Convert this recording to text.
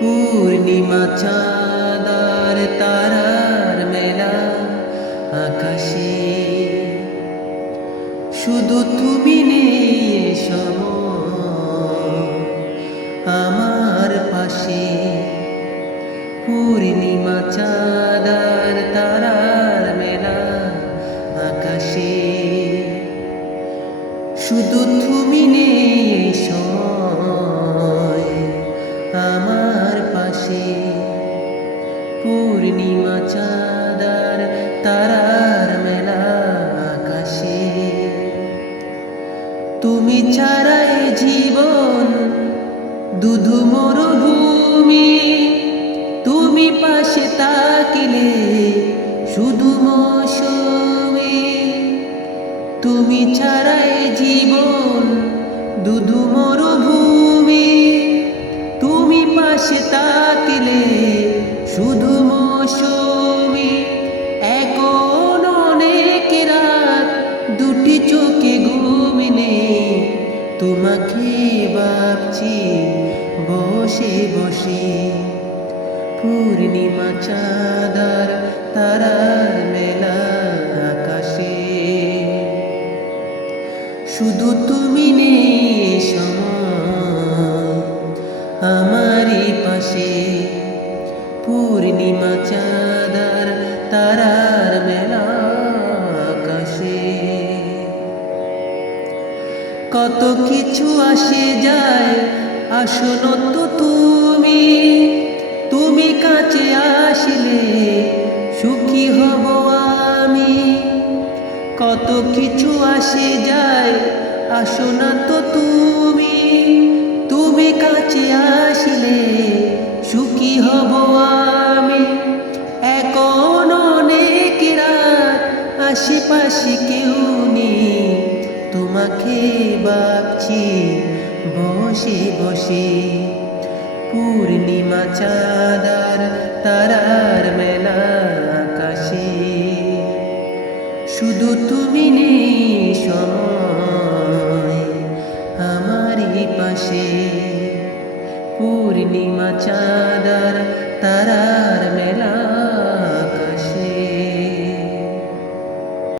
পূর্ণিমা চাঁদার তারার মেলা আকাশে, শুধু তুমি নেই সময় আমার পাশে। পূর্ণিমা চাঁদার তারার মেলা আকাশে, শুধু তুমি নেই সময় আমার পাশে। পূর্ণিমা চাঁদার তারার মেলা আকাশে, তুমি ছাড়া এ জীবন দুধু মরুভূমি। তুমি পাশে তাকিলে শুধু মৌসুমী। তুমি ছাড়া এ জীবন দুধু মরুভূমি। তুমি পাশে তাকিলে শুধু মৌসুমী। এখন অনেক রাত দুটি চোখে ঘুম নেই, তোমাকে ভাবছি বসে বসে। পূর্ণিমা চাঁদার তারার মেলা আকাশে, শুধু তুমি নেই সময় আমারই পাশে। পূর্ণিমা চাঁদার তারার মেলা আকাশে, কত কিছু আসে যায় আসলো তো তুমি। তুমি কাছে আসলে সুখী হব আমি। কত কিছু আসে যায় আসো না তো তুমি। তুমি কাছে আসলে সুখী হব আমি। এখন অনেক রাত আশেপাশে কেউ নেই, তোমাকে ভাবছি বসে বসে। পূর্ণিমা চাঁদার তারার মেলা আকাশে, শুধু তুমি নেই সময় আমারই পাশে। পূর্ণিমা চাঁদার তারার